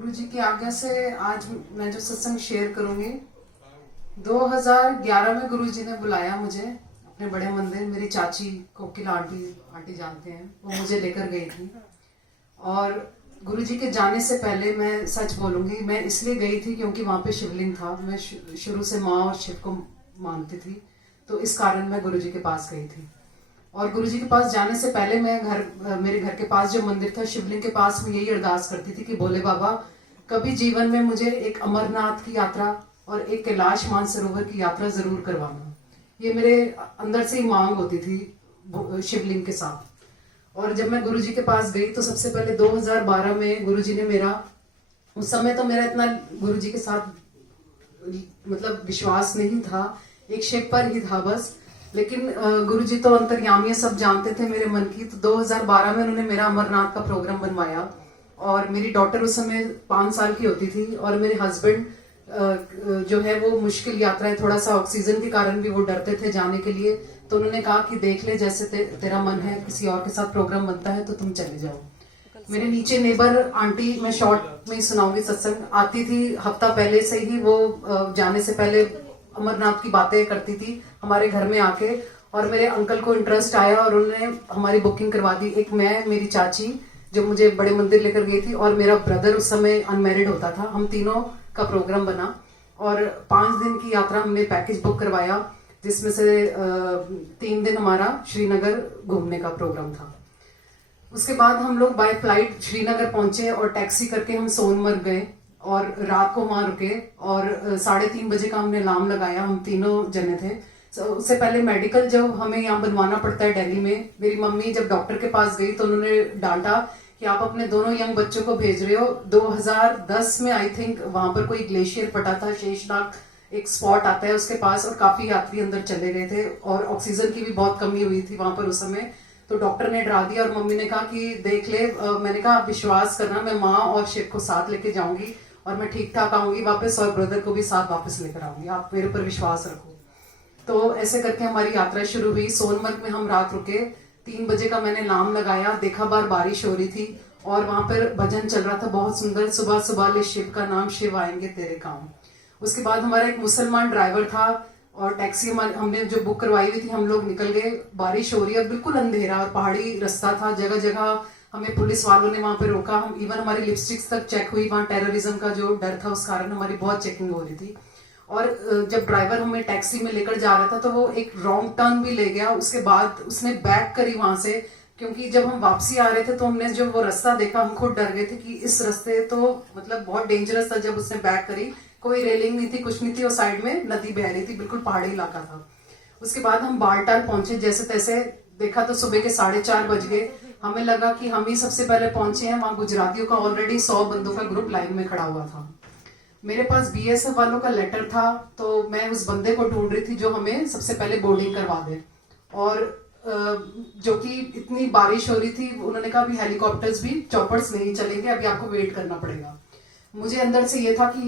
गुरु जी की आज्ञा से आज मैं जो सत्संग शेयर करूंगी, 2011 में गुरु जी ने बुलाया मुझे अपने बड़े मंदिर। मेरी चाची कोकिल आंटी जानते हैं, वो मुझे लेकर गई थी। और गुरु जी के जाने से पहले मैं सच बोलूंगी, मैं इसलिए गई थी क्योंकि वहां पे शिवलिंग था। मैं शुरू से माँ और शिव को मानती थी, तो इस कारण मैं गुरु जी के पास गई थी। और गुरु जी के पास जाने से पहले मैं मेरे घर के पास जो मंदिर था, शिवलिंग के पास में यही अरदास करती थी कि भोले बाबा, कभी जीवन में मुझे एक अमरनाथ की यात्रा और एक कैलाश मानसरोवर की यात्रा जरूर करवाना। ये मेरे अंदर से ही मांग होती थी शिवलिंग के साथ। और जब मैं गुरु जी के पास गई तो सबसे पहले 2012 में गुरु जी ने मेरा, उस समय तो मेरा इतना गुरु जी के साथ मतलब विश्वास नहीं था, एक शिव पर ही था बस। लेकिन गुरु जी तो अंतर्यामी, सब जानते थे मेरे मन की। तो 2012 में उन्होंने मेरा अमरनाथ का प्रोग्राम बनवाया। और मेरी डॉटर उस समय 5 साल की होती थी, और मेरे हस्बैंड जो है वो मुश्किल यात्राएं, थोड़ा सा ऑक्सीजन के कारण भी वो डरते थे जाने के लिए। तो उन्होंने कहा कि देख ले, जैसे तेरा मन है, किसी और के साथ प्रोग्राम बनता है तो तुम चले जाओ। मेरे नीचे नेबर आंटी, मैं शॉर्ट में ही सुनाऊंगी सत्संग, आती थी हफ्ता पहले से ही। वो जाने से पहले अमरनाथ की बातें करती थी हमारे घर में आके। और मेरे अंकल को इंटरेस्ट आया और उन्होंने हमारी बुकिंग करवा दी। एक मैं, मेरी चाची जो मुझे बड़े मंदिर लेकर गई थी, और मेरा ब्रदर उस समय अनमैरिड होता था। हम तीनों का प्रोग्राम बना और 5 दिन की यात्रा हमने पैकेज बुक करवाया, जिसमें से 3 दिन हमारा श्रीनगर घूमने का प्रोग्राम था। उसके बाद हम लोग बाय फ्लाइट श्रीनगर पहुंचे और टैक्सी करके हम सोनमर्ग गए और रात को वहां रुके। और 3:30 बजे का हमने अलार्म लगाया, हम तीनों जने थे। उससे पहले मेडिकल जब हमें यहाँ बनवाना पड़ता है दिल्ली में, मेरी मम्मी जब डॉक्टर के पास गई तो उन्होंने डांटा कि आप अपने दोनों यंग बच्चों को भेज रहे हो। 2010 में आई थिंक वहां पर कोई ग्लेशियर फटा था, शेषनाग एक स्पॉट आता है उसके पास, और काफी यात्री अंदर चले गए थे और ऑक्सीजन की भी बहुत कमी हुई थी वहां पर उस समय। तो डॉक्टर ने डरा दिया और मम्मी ने कहा कि देख ले। मैंने कहा आप विश्वास करना, मैं माँ और शिव को साथ लेके जाऊंगी और मैं ठीक ठाक आऊंगी वापस, और ब्रदर को भी साथ वापस लेकर आऊंगी, आप मेरे पर विश्वास रखो। तो ऐसे करके हमारी यात्रा शुरू हुई। सोनमर्ग में हम रात रुके। 3 बजे का मैंने अलार्म लगाया, देखा बार बारिश हो रही थी और वहां पर भजन चल रहा था बहुत सुंदर, सुबह सुबह ले शिव का नाम, शिव आएंगे तेरे काम। उसके बाद हमारा एक मुसलमान ड्राइवर था और टैक्सी हमने जो बुक करवाई हुई थी, हम लोग निकल गए। बारिश हो रही है, बिल्कुल अंधेरा और पहाड़ी रास्ता था, जगह जगह हमें पुलिस वालों ने वहां पे रोका। हम इवन हमारी लिपस्टिक्स तक चेक हुई, वहां टेररिज्म का जो डर था उस कारण हमारी बहुत चेकिंग हो रही थी। और जब ड्राइवर हमें टैक्सी में लेकर जा रहा था तो वो एक रॉन्ग टर्न भी ले गया। उसके बाद उसने बैक करी वहां से, क्योंकि जब हम वापसी आ रहे थे तो हमने जो वो रास्ता देखा, हम खुद डर गए थे कि इस रास्ते तो मतलब बहुत डेंजरस था। जब उसने बैक करी, कोई रेलिंग नहीं थी, कुछ नहीं थी, और साइड में नदी बह रही थी, बिल्कुल पहाड़ी इलाका था। उसके बाद हम बालटाल पहुंचे, जैसे तैसे देखा तो सुबह के 4:30 बज गए। हमें लगा कि हम ही सबसे पहले पहुंचे हैं। वहां गुजरातियों का ऑलरेडी 100 बंदों का ग्रुप लाइन में खड़ा हुआ था। मेरे पास बीएसएफ वालों का लेटर था, तो मैं उस बंदे को ढूंढ रही थी जो हमें सबसे पहले बोर्डिंग करवा दे। और जो कि इतनी बारिश हो रही थी, उन्होंने कहा अभी हेलीकॉप्टर्स भी, चॉपर्स नहीं चलेंगे, अभी आपको वेट करना पड़ेगा। मुझे अंदर से ये था कि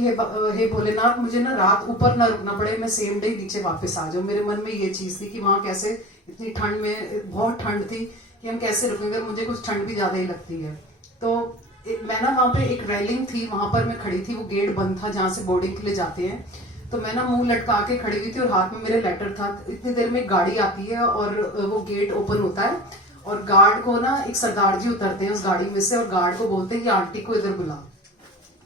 हे भोलेनाथ, मुझे ना रात ऊपर ना रुकना पड़े, मैं सेम डे नीचे वापस आ जाऊं। मेरे मन में ये चीज थी कि वहां कैसे इतनी ठंड में, बहुत ठंड थी कि हम कैसे रुकेंगे, मुझे कुछ ठंड भी ज्यादा ही लगती है। तो मैं ना वहां पे एक रेलिंग थी, वहां पर मैं खड़ी थी, वो गेट बंद था जहां से बोर्डिंग के लिए जाते हैं। तो मैं ना मुंह लटका के खड़ी हुई थी और हाथ में मेरे लेटर था। इतनी देर में गाड़ी आती है और वो गेट ओपन होता है और गार्ड को ना, एक सरदार जी उतरते हैं उस गाड़ी में से और गार्ड को बोलते हैं कि आंटी को इधर बुला।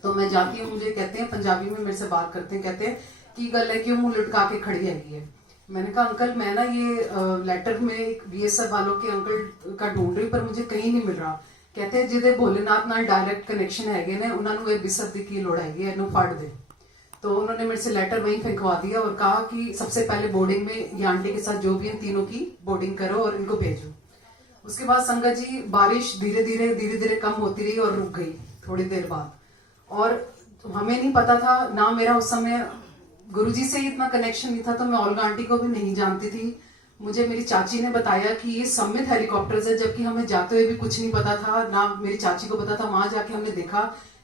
तो मैं जाती हूँ, मुझे कहते हैं पंजाबी में मेरे से बात करते हैं, कहते हैं कि गल है क्यों मुंह लटका के खड़ी है। मैंने कहा अंकल, मैं ना ये लेटर में बीएसएफ वालों के अंकल का ढूंढ रही, पर मुझे कहीं नहीं मिल रहा। कहते हैं जिदे भोलेनाथ नाल डायरेक्ट कनेक्शन है ना, उन्होंने ये बिसरती की लोड़ है, इन्हों फड़ दे। तो उन्होंने मेरे से लेटर वहीं फेंकवा दिया और कहा कि सबसे पहले बोर्डिंग में ये आंटी के साथ जो भी है तीनों की बोर्डिंग करो और इनको भेजो। उसके बाद संगत जी, बारिश धीरे धीरे कम होती रही और रुक गई थोड़ी देर बाद। और हमें नहीं पता था ना, मेरा उस समय गुरुजी से ही इतना कनेक्शन नहीं था, तो मैं ओल्गा आंटी को भी नहीं जानती थी। मुझे मेरी चाची ने बताया कि ये सम्मित हेलीकॉप्टर्स है, जबकि हमें जाते हुए भी कुछ नहीं पता था, ना मेरी चाची को पता था। वहां जाके हमने देखा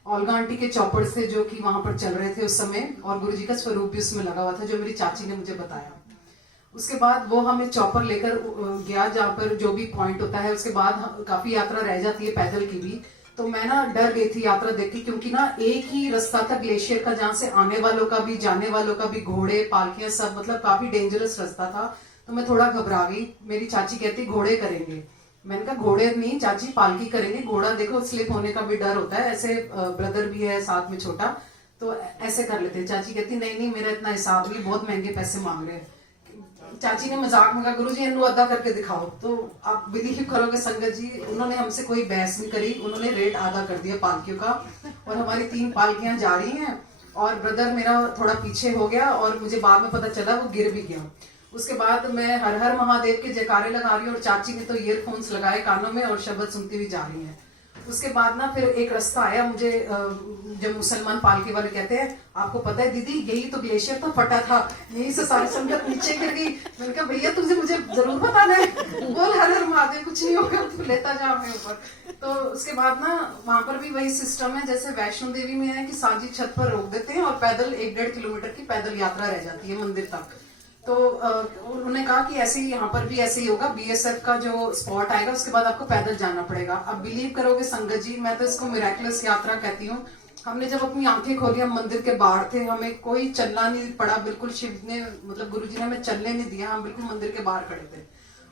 ओल्गा आंटी के चॉपर्स थे जो कि वहां पर चल रहे थे उस समय, और गुरुजी का स्वरूप भी उसमें लगा हुआ था, जो मेरी चाची ने मुझे बताया। उसके बाद वो हमें चॉपर लेकर गया जहाँ पर जो भी पॉइंट होता है। उसके बाद काफी यात्रा रह जाती है पैदल की भी, तो तो मैं ना डर गई थी यात्रा देख के, क्योंकि ना एक ही रास्ता था ग्लेशियर का, जहाँ से आने वालों का भी जाने वालों का भी, घोड़े पालकियां सब, मतलब काफी डेंजरस रास्ता था। तो मैं थोड़ा घबरा गई। मेरी चाची कहती घोड़े करेंगे। मैंने कहा घोड़े नहीं चाची, पालकी करेंगे, घोड़ा देखो स्लिप होने का भी डर होता है, ऐसे ब्रदर भी है साथ में छोटा, तो ऐसे कर लेते। चाची कहती नहीं नहीं मेरा इतना हिसाब नहीं, बहुत महंगे पैसे मांग रहे हैं। चाची ने मजाक में कहा गुरुजी इन्हें अदा करके दिखाओ। तो आप बिलीव करोगे संगत जी, उन्होंने हमसे कोई बहस नहीं करी, उन्होंने रेट आधा कर दिया पालकियों का। और हमारी 3 पालकियां जा रही हैं और ब्रदर मेरा थोड़ा पीछे हो गया, और मुझे बाद में पता चला वो गिर भी गया। उसके बाद मैं हर हर महादेव के जयकारे लगा रही हूँ, और चाची ने तो ईयरफोन्स लगाए कानों में और शब्द सुनती हुई जा रही है। उसके बाद ना फिर एक रास्ता आया मुझे, जब मुसलमान पालकी वाले कहते हैं आपको पता है दीदी यही तो ग्लेशियर था, फटा था, यही से सारी संगत नीचे गिर गई। मैंने कहा भैया तुझे मुझे जरूर बताना है, बोल हर हर महादेव, कुछ नहीं होगा, तू लेता जा हमें ऊपर। तो उसके बाद ना वहां पर भी वही सिस्टम है जैसे वैष्णो देवी में है कि साजी छत पर रोक देते हैं और पैदल 1-1.5 किलोमीटर की पैदल यात्रा रह जाती है मंदिर तक। तो उन्होंने कहा कि ऐसे ही यहाँ पर भी ऐसे ही होगा, बीएसएफ का जो स्पॉट आएगा उसके बाद आपको पैदल जाना पड़ेगा। अब बिलीव करोगे संगत जी, मैं तो इसको मिराकुलस यात्रा कहती हूँ। हमने जब अपनी आंखें खोली, हम मंदिर के बाहर थे, हमें कोई चलना नहीं पड़ा, बिल्कुल शिव ने मतलब गुरुजी ने हमें चलने नहीं दिया, हम बिल्कुल मंदिर के बाहर खड़े थे।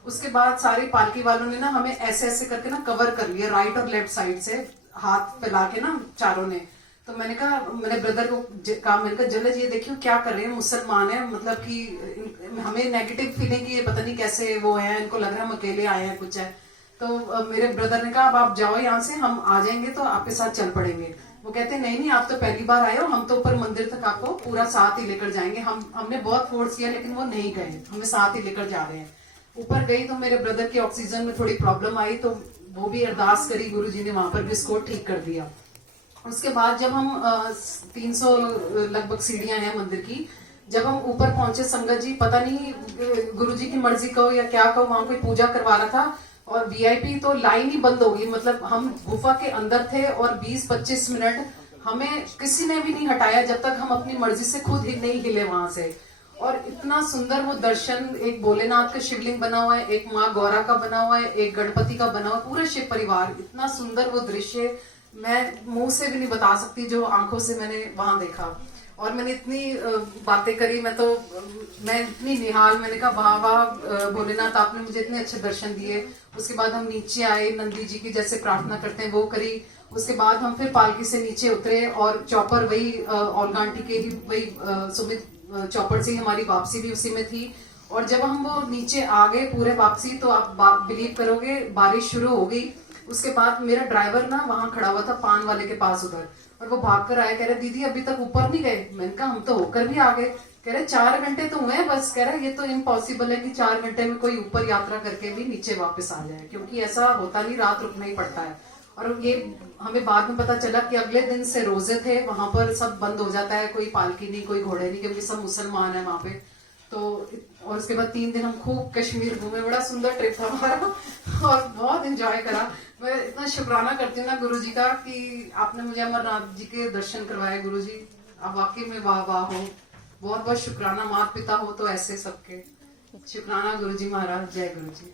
उसके बाद सारी पालकी वालों ने ना हमें ऐसे ऐसे करके ना कवर कर लिया, राइट और लेफ्ट साइड से हाथ फैला के ना चारों ने। तो मैंने कहा, मैंने ब्रदर को कहा, मैंने कहा जलज ये देखियो क्या कर रहे हैं, मुसलमान है, मतलब कि हमें नेगेटिव फीलिंग की, ये पता नहीं कैसे वो है, इनको लग रहा है हम अकेले आए हैं कुछ है। तो मेरे ब्रदर ने कहा अब आप जाओ यहाँ से, हम आ जाएंगे तो आपके साथ चल पड़ेंगे। वो कहते नहीं नहीं आप तो पहली बार आए हो, हम तो ऊपर मंदिर तक आपको पूरा साथ ही लेकर जाएंगे। हमने बहुत फोर्स किया लेकिन वो नहीं गए, हमें साथ ही लेकर जा रहे हैं। ऊपर गई तो मेरे ब्रदर के ऑक्सीजन में थोड़ी प्रॉब्लम आई, तो वो भी अरदास करी, गुरुजी ने वहां पर भी इसको ठीक कर दिया। उसके बाद जब हम 300 लगभग सीढ़ियां हैं मंदिर की, जब हम ऊपर पहुंचे संगत जी, पता नहीं गुरुजी की मर्जी कहो या क्या कहो, वहां कोई पूजा करवा रहा था और वीआईपी तो लाइन ही बंद हो गई। मतलब हम गुफा के अंदर थे और 20-25 मिनट हमें किसी ने भी नहीं हटाया जब तक हम अपनी मर्जी से खुद ही नहीं हिले वहां से। और इतना सुंदर वो दर्शन, एक भोलेनाथ का शिवलिंग बना हुआ है, एक माँ गौरा का बना हुआ है, एक गणपति का बना हुआ है, पूरे शिव परिवार, इतना सुंदर वो दृश्य मैं मुंह से भी नहीं बता सकती जो आंखों से मैंने वहां देखा। और मैंने इतनी बातें करी, मैं इतनी निहाल, मैंने कहा वाह वाह भोलेनाथ आपने मुझे इतने अच्छे दर्शन दिए। उसके बाद हम नीचे आए, नंदी जी की जैसे प्रार्थना करते हैं वो करी। उसके बाद हम फिर पालकी से नीचे उतरे और चौपर वही ओल्गा आंटी के ही वही सुमित चौपर से हमारी वापसी भी उसी में थी। और जब हम वो नीचे आ गए पूरे वापसी, तो आप बिलीव करोगे बारिश शुरू हो गई। उसके बाद मेरा ड्राइवर ना वहां खड़ा हुआ था पान वाले के पास उधर, और वो भाग कर आया, कह रहे दीदी अभी तक ऊपर नहीं गए। मैंने कहा हम तो होकर भी आ गए। कह रहे 4 घंटे तो हुए हैं बस। कह रहे ये तो इम्पॉसिबल है कि 4 घंटे में कोई ऊपर यात्रा करके भी नीचे वापस आ जाए, क्योंकि ऐसा होता नहीं, रात रुकना ही पड़ता है। और ये हमें बाद में पता चला कि अगले दिन से रोजे थे, वहां पर सब बंद हो जाता है, कोई पालकी नहीं, कोई घोड़े नहीं, क्योंकि सब मुसलमान है वहां पे। तो और उसके बाद 3 दिन हम खूब कश्मीर घूमे, बड़ा सुंदर ट्रिप था हमारा और बहुत एंजॉय करा। मैं इतना शुक्राना करती हूँ ना गुरु जी का कि आपने मुझे अमरनाथ जी के दर्शन करवाए। गुरु जी आप वाकई में वाह वाह हो, बहुत बहुत शुक्राना। माता पिता हो तो ऐसे सबके शुक्राना। गुरु जी महाराज, जय गुरु जी।